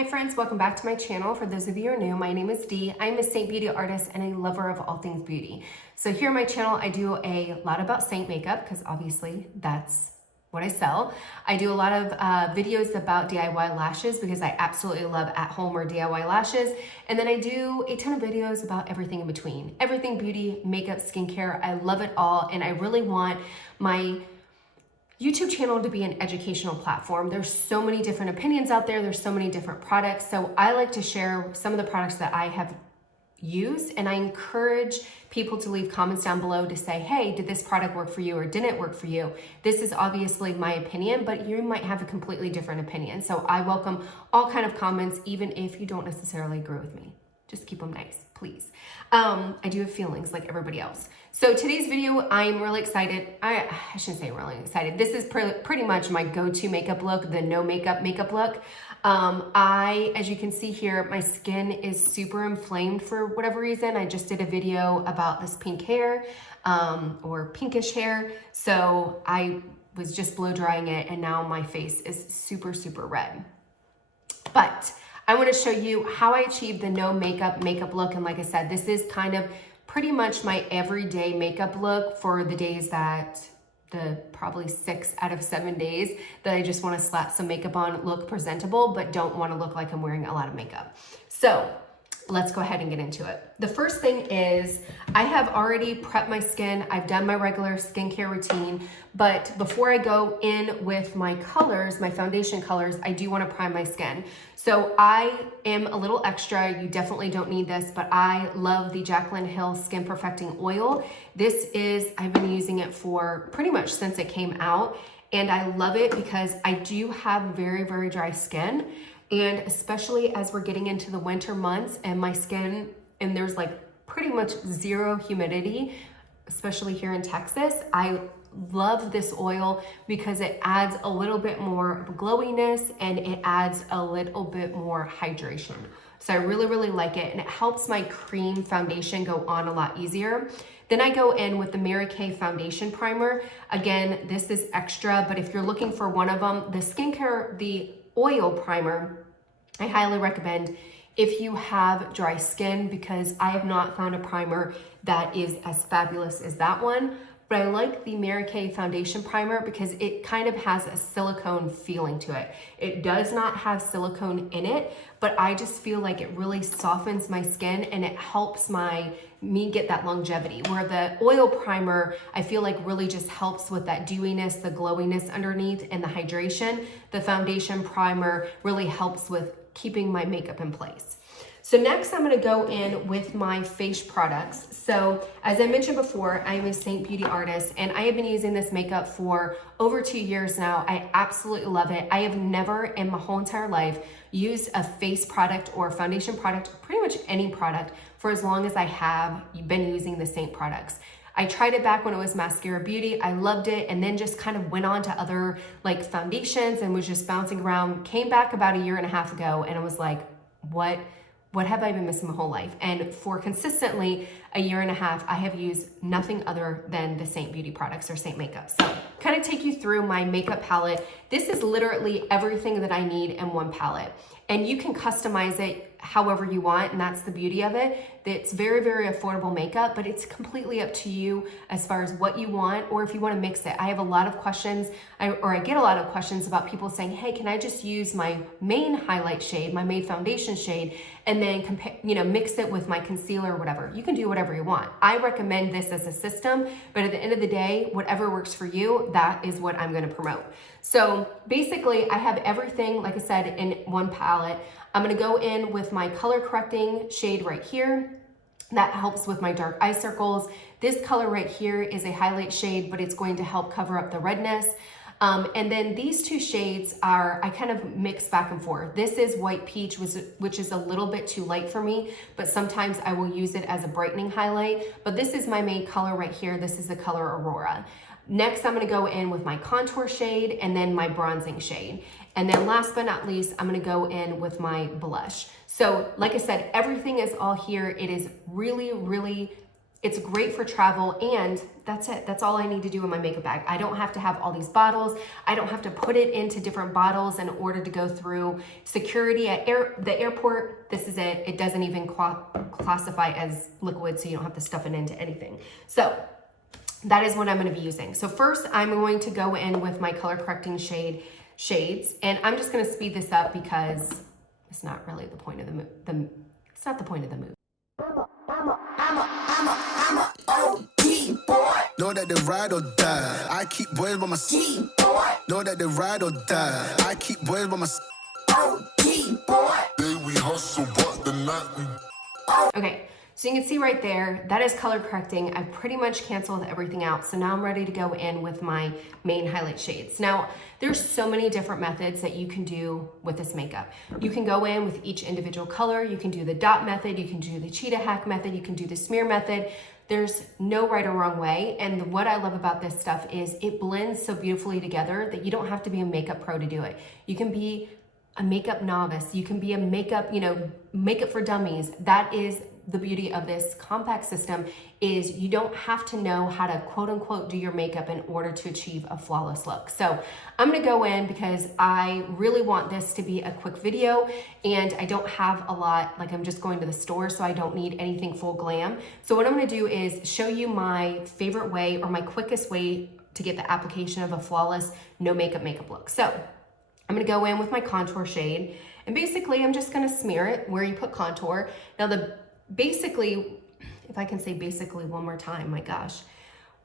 Hi friends, welcome back to my channel. For those of you who are new, my name is Dee. I'm a Saint beauty artist and a lover of all things beauty. So here on my channel, I do a lot about Saint makeup because obviously that's what I sell. I do a lot of videos about DIY lashes because I absolutely love at-home or DIY lashes. And then I do a ton of videos about everything in between. Everything beauty, makeup, skincare. I love it all. And I really want my YouTube channel to be an educational platform. There's so many different opinions out there. There's so many different products. So I like to share some of the products that I have used, and I encourage people to leave comments down below to say, hey, did this product work for you or didn't it work for you? This is obviously my opinion, but you might have a completely different opinion. So I welcome all kind of comments, even if you don't necessarily agree with me. Just keep them nice, please. I do have feelings like everybody else. So today's video, I'm really excited. I shouldn't say really excited. This is pretty much my go-to makeup look, the no makeup look. As you can see here, my skin is super inflamed for whatever reason. I just did a video about this pink hair, or pinkish hair. So I was just blow drying it and now my face is super, super red. But I want to show you how I achieved the no makeup look. And like I said, this is kind of pretty much my everyday makeup look for the days that, probably 6 out of 7 days that I just want to slap some makeup on, look presentable, but don't want to look like I'm wearing a lot of makeup. So let's go ahead and get into it. The first thing is I have already prepped my skin. I've done my regular skincare routine, but before I go in with my colors, my foundation colors, I do want to prime my skin. So I am a little extra. You definitely don't need this, but I love the Jaclyn Hill Skin Perfecting Oil. I've been using it for pretty much since it came out, and I love it because I do have very, very dry skin. And especially as we're getting into the winter months and my skin, and there's like pretty much zero humidity, especially here in Texas, I love this oil because it adds a little bit more glowiness and it adds a little bit more hydration. So I really, really like it, and it helps my cream foundation go on a lot easier. Then I go in with the Mary Kay Foundation Primer. Again, this is extra, but if you're looking for one of them, the oil primer, I highly recommend if you have dry skin, because I have not found a primer that is as fabulous as that one. But I like the Mary Kay Foundation Primer because it kind of has a silicone feeling to it. It does not have silicone in it, but I just feel like it really softens my skin and it helps me get that longevity. Where the oil primer, I feel like really just helps with that dewiness, the glowiness underneath, and the hydration. The foundation primer really helps with keeping my makeup in place. So next I'm gonna go in with my face products. So as I mentioned before, I am a Saint beauty artist and I have been using this makeup for over 2 years now. I absolutely love it. I have never in my whole entire life used a face product or foundation product, pretty much any product, for as long as I have been using the Saint products. I tried it back when it was Mascara Beauty. I loved it, and then just kind of went on to other like foundations and was just bouncing around. Came back about 1.5 years ago and I was like, what have I been missing my whole life? And for consistently 1.5 years, I have used nothing other than the Saint beauty products or Saint makeup. So kind of take you through my makeup palette. This is literally everything that I need in one palette. And you can customize it however you want, and that's the beauty of it. It's very, very affordable makeup, but it's completely up to you as far as what you want, or if you want to mix it. I have a lot of questions, I get a lot of questions about people saying, hey, can I just use my main highlight shade, my main foundation shade, and then mix it with my concealer or whatever. You can do whatever you want. I recommend this as a system, but at the end of the day, whatever works for you, that is what I'm going to promote. So basically, I have everything, like I said, in one palette. I'm going to go in with my color correcting shade right here. That helps with my dark eye circles. This color right here is a highlight shade, but it's going to help cover up the redness. And then these two shades I kind of mix back and forth. This is White Peach, which is a little bit too light for me, but sometimes I will use it as a brightening highlight. But this is my main color right here. This is the color Aurora. Next, I'm gonna go in with my contour shade and then my bronzing shade. And then last but not least, I'm gonna go in with my blush. So like I said, everything is all here. It is really, really It's great for travel, and that's it. That's all I need to do in my makeup bag. I don't have to have all these bottles. I don't have to put it into different bottles in order to go through security at the airport. This is it. It doesn't even classify as liquid, so you don't have to stuff it into anything. So that is what I'm going to be using. So first, I'm going to go in with my color correcting shades, and I'm just going to speed this up because it's not really the point of it's not the point of the movie. I'm a OG boy. Know that they ride or die. I keep boys by my side. Know that they ride or die. I keep boys by my side. OG boy. Day we hustle, but the night we. Okay, so you can see right there, that is color correcting. I pretty much canceled everything out. So now I'm ready to go in with my main highlight shades. Now, there's so many different methods that you can do with this makeup. You can go in with each individual color. You can do the dot method. You can do the cheetah hack method. You can do the smear method. There's no right or wrong way. And what I love about this stuff is it blends so beautifully together that you don't have to be a makeup pro to do it. You can be a makeup novice. You can be a makeup, makeup for dummies. That is the beauty of this compact system, is you don't have to know how to quote unquote do your makeup in order to achieve a flawless look. So I'm gonna go in because I really want this to be a quick video, and I don't have a lot, like I'm just going to the store, so I don't need anything full glam. So what I'm gonna do is show you my favorite way, or my quickest way to get the application of a flawless no makeup look. So I'm gonna go in with my contour shade, and basically I'm just gonna smear it where you put contour. Now basically, if I can say basically one more time, my gosh.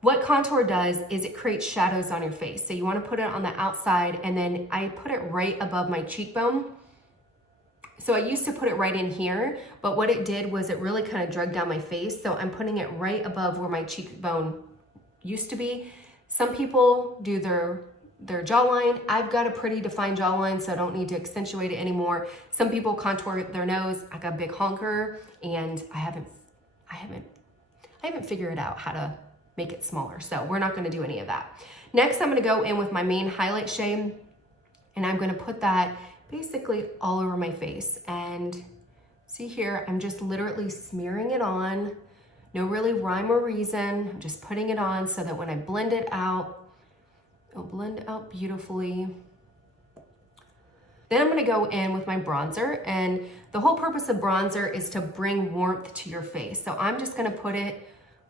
What contour does is it creates shadows on your face. So you wanna put it on the outside, and then I put it right above my cheekbone. So I used to put it right in here, but what it did was it really kind of dragged down my face. So I'm putting it right above where my cheekbone used to be. Some people do their jawline. I've got a pretty defined jawline, so I don't need to accentuate it anymore. Some people contour their nose. I got a big honker, and I haven't figured out how to make it smaller. So we're not gonna do any of that. Next, I'm gonna go in with my main highlight shade, and I'm gonna put that basically all over my face. And see here, I'm just literally smearing it on. No really rhyme or reason. I'm just putting it on so that when I blend it out, it'll blend out beautifully. Then I'm gonna go in with my bronzer, and the whole purpose of bronzer is to bring warmth to your face. So I'm just gonna put it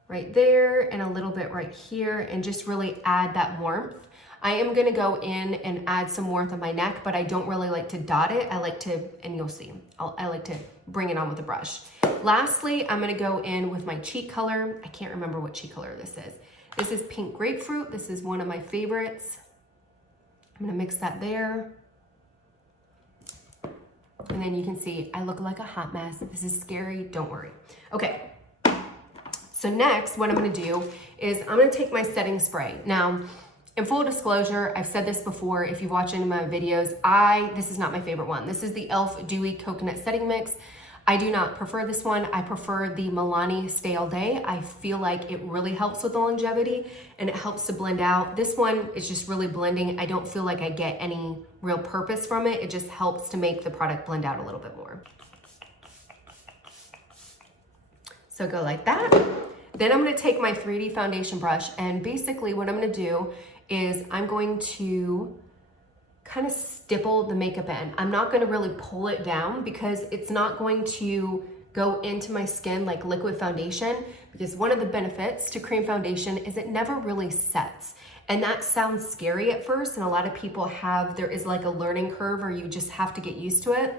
right there and a little bit right here, and just really add that warmth. I am gonna go in and add some warmth on my neck, but I don't really like to dot it. I like to, and you'll see, I like to bring it on with a brush. Lastly, I'm gonna go in with my cheek color. I can't remember what cheek color this is. This is pink grapefruit. This is one of my favorites. I'm gonna mix that there. And then you can see I look like a hot mess. This is scary, don't worry. Okay, so next what I'm gonna do is I'm gonna take my setting spray. Now, in full disclosure, I've said this before, if you watch any of my videos, this is not my favorite one. This is the e.l.f. Dewy Coconut Setting Mix. I do not prefer this one. I prefer the Milani Stay All Day. I feel like it really helps with the longevity, and it helps to blend out. This one is just really blending. I don't feel like I get any real purpose from it. It just helps to make the product blend out a little bit more. So go like that. Then I'm gonna take my 3D foundation brush, and basically what I'm gonna do is I'm going to kind of stipple the makeup in. I'm not gonna really pull it down because it's not going to go into my skin like liquid foundation, because one of the benefits to cream foundation is it never really sets. And that sounds scary at first, and a lot of people there is like a learning curve, or you just have to get used to it.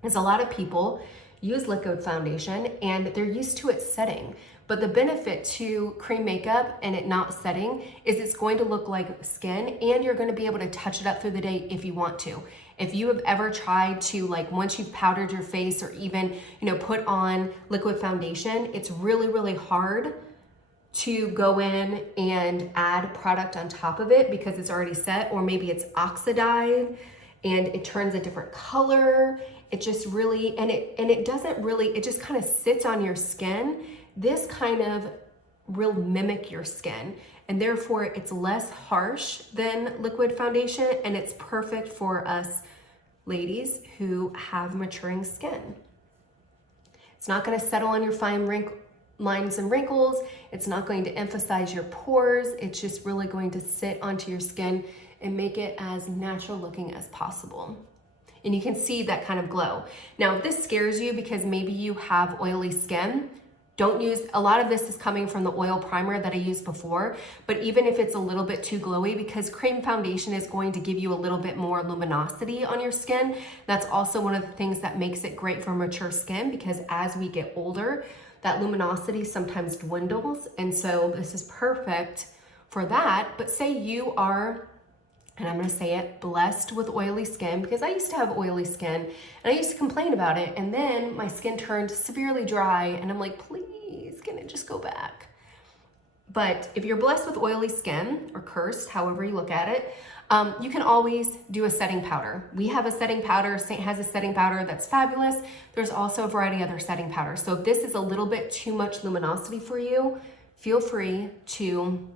Because a lot of people use liquid foundation and they're used to it setting. But the benefit to cream makeup and it not setting is it's going to look like skin, and you're gonna be able to touch it up through the day if you want to. If you have ever tried to, like, once you've powdered your face or even, put on liquid foundation, it's really, really hard to go in and add product on top of it because it's already set, or maybe it's oxidized and it turns a different color. It just really, it doesn't really, it just kind of sits on your skin. This kind of will mimic your skin, and therefore it's less harsh than liquid foundation, and it's perfect for us ladies who have maturing skin. It's not gonna settle on your fine lines and wrinkles. It's not going to emphasize your pores. It's just really going to sit onto your skin and make it as natural looking as possible. And you can see that kind of glow. Now, if this scares you because maybe you have oily skin, don't use, a lot of this is coming from the oil primer that I used before, but even if it's a little bit too glowy, because cream foundation is going to give you a little bit more luminosity on your skin. That's also one of the things that makes it great for mature skin, because as we get older, that luminosity sometimes dwindles. And so this is perfect for that. But say you are, and I'm gonna say it, blessed with oily skin, because I used to have oily skin and I used to complain about it, and then my skin turned severely dry and I'm like, please, can it just go back? But if you're blessed with oily skin, or cursed, however you look at it, you can always do a setting powder. We have a setting powder, Saint has a setting powder that's fabulous. There's also a variety of other setting powders. So if this is a little bit too much luminosity for you, feel free to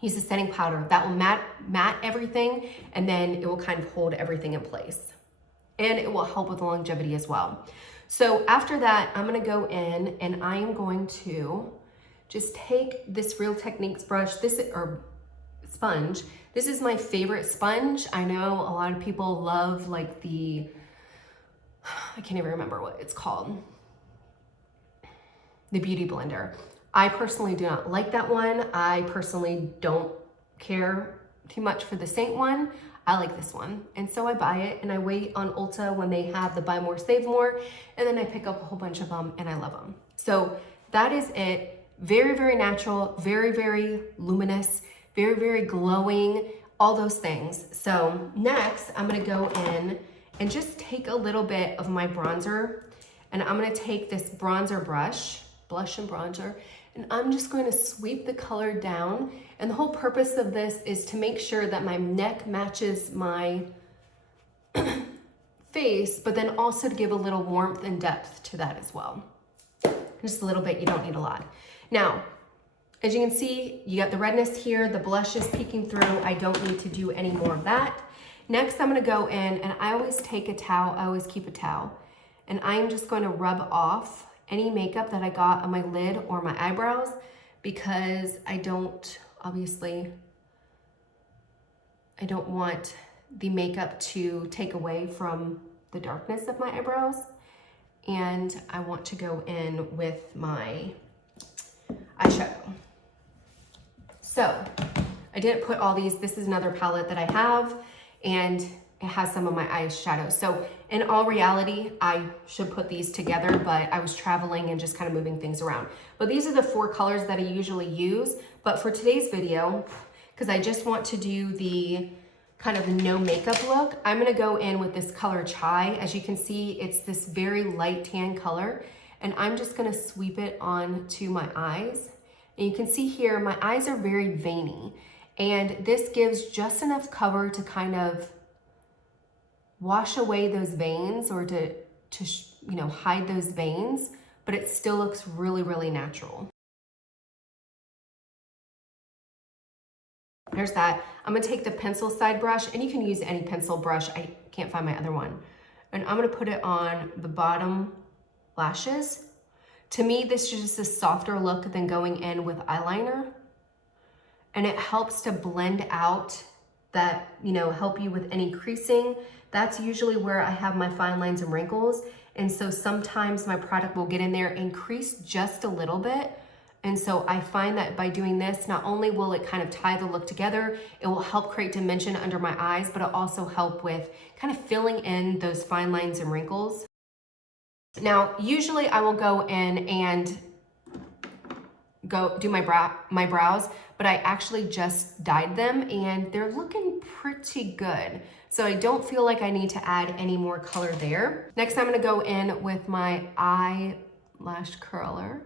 use a setting powder. That will matte everything, and then it will kind of hold everything in place. And it will help with longevity as well. So after that, I'm gonna go in and I am going to just take this Real Techniques brush, or sponge. This is my favorite sponge. I know a lot of people love like I can't even remember what it's called. The Beauty Blender. I personally do not like that one. I personally don't care too much for the Saint one. I like this one. And so I buy it and I wait on Ulta when they have the buy more, save more. And then I pick up a whole bunch of them and I love them. So that is it. Very, very natural, very, very luminous, very, very glowing, all those things. So next I'm gonna go in and just take a little bit of my bronzer, and I'm gonna take this bronzer brush, blush and bronzer, and I'm just going to sweep the color down. And the whole purpose of this is to make sure that my neck matches my face, but then also to give a little warmth and depth to that as well. Just a little bit, you don't need a lot. Now, as you can see, you got the redness here, the blush is peeking through. I don't need to do any more of that. Next, I'm gonna go in, and I always take a towel, I always keep a towel, and I'm just going to rub off any makeup that I got on my lid or my eyebrows, because I don't want the makeup to take away from the darkness of my eyebrows. And I want to go in with my eyeshadow. So I didn't put all these. This is another palette that I have, and it has some of my eyeshadow. So in all reality, I should put these together, but I was traveling and just kind of moving things around. But these are the 4 colors that I usually use. But for today's video, because I just want to do the kind of no makeup look, I'm gonna go in with this color Chai. As you can see, it's this very light tan color, and I'm just gonna sweep it onto my eyes. And you can see here, my eyes are very veiny, and this gives just enough cover to kind of wash away those veins, or to hide those veins, but it still looks really, really natural. There's that. I'm gonna take the pencil side brush, and you can use any pencil brush. I can't find my other one. And I'm gonna put it on the bottom lashes. To me, this is just a softer look than going in with eyeliner. And it helps to blend out that, help you with any creasing. That's usually where I have my fine lines and wrinkles. And so sometimes my product will get in there and crease just a little bit. And so I find that by doing this, not only will it kind of tie the look together, it will help create dimension under my eyes, but it'll also help with kind of filling in those fine lines and wrinkles. Now, usually I will go in and go do my brows, but I actually just dyed them and they're looking pretty good. So I don't feel like I need to add any more color there. Next, I'm gonna go in with my eyelash curler.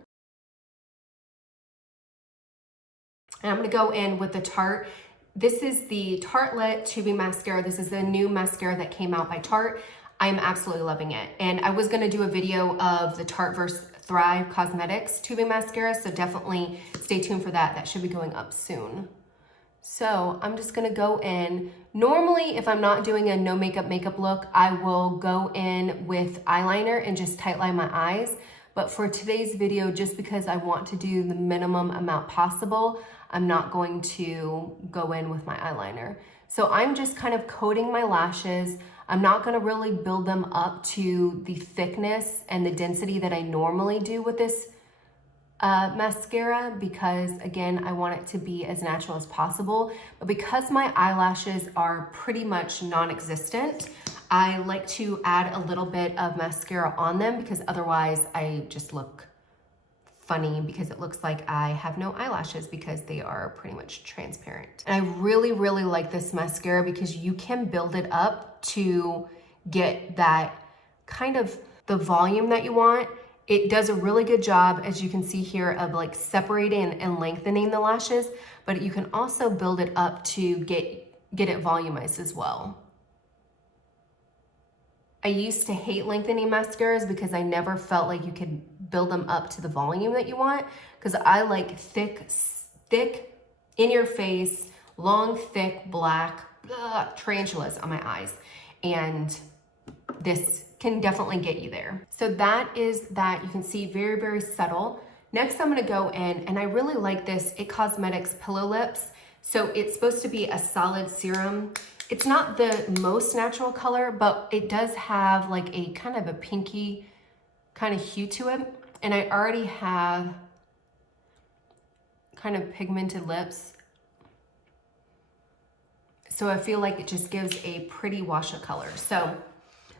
And I'm gonna go in with the Tarte. This is the Tartelette Tubing Mascara. This is the new mascara that came out by Tarte. I am absolutely loving it. And I was gonna do a video of the Tarte vs. Thrive Cosmetics Tubing Mascara, so definitely stay tuned for that. That should be going up soon. So I'm just gonna go in. Normally, if I'm not doing a no makeup look, I will go in with eyeliner and just tightline my eyes. But for today's video, just because I want to do the minimum amount possible, I'm not going to go in with my eyeliner. So I'm just kind of coating my lashes. I'm not gonna really build them up to the thickness and the density that I normally do with this mascara, because again, I want it to be as natural as possible. But because my eyelashes are pretty much non-existent, I like to add a little bit of mascara on them, because otherwise I just look funny, because it looks like I have no eyelashes because they are pretty much transparent. And I really, really like this mascara because you can build it up to get that kind of the volume that you want. It does a really good job, as you can see here, of like separating and lengthening the lashes, but you can also build it up to get it volumized as well. I used to hate lengthening mascaras because I never felt like you could build them up to the volume that you want, because I like thick, in your face, long, thick, black tarantulas on my eyes. And this can definitely get you there. So that is that. You can see very, very subtle. Next, I'm gonna go in, and I really like this It Cosmetics Pillow Lips. So it's supposed to be a solid serum. It's not the most natural color, but it does have like a kind of a pinky kind of hue to it. And I already have kind of pigmented lips, so I feel like it just gives a pretty wash of color. So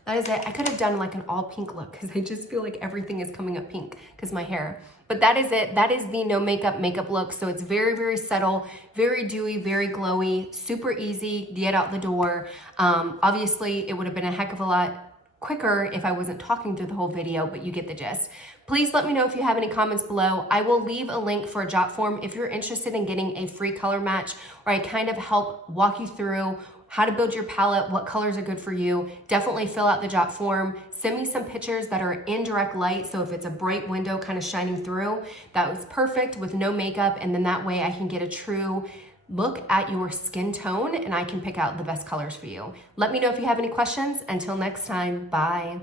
that is it. I could have done like an all pink look, because I just feel like everything is coming up pink because my hair. But that is it. That is the no makeup look. So it's very, very subtle, very dewy, very glowy, super easy to get out the door. Obviously, it would have been a heck of a lot quicker if I wasn't talking through the whole video, but you get the gist. Please let me know if you have any comments below. I will leave a link for a jot form if you're interested in getting a free color match, where I kind of help walk you through how to build your palette, what colors are good for you. Definitely fill out the jot form. Send me some pictures that are in direct light, so if it's a bright window kind of shining through, that was perfect with no makeup, and then that way I can get a true look at your skin tone and I can pick out the best colors for you. Let me know if you have any questions. Until next time, bye.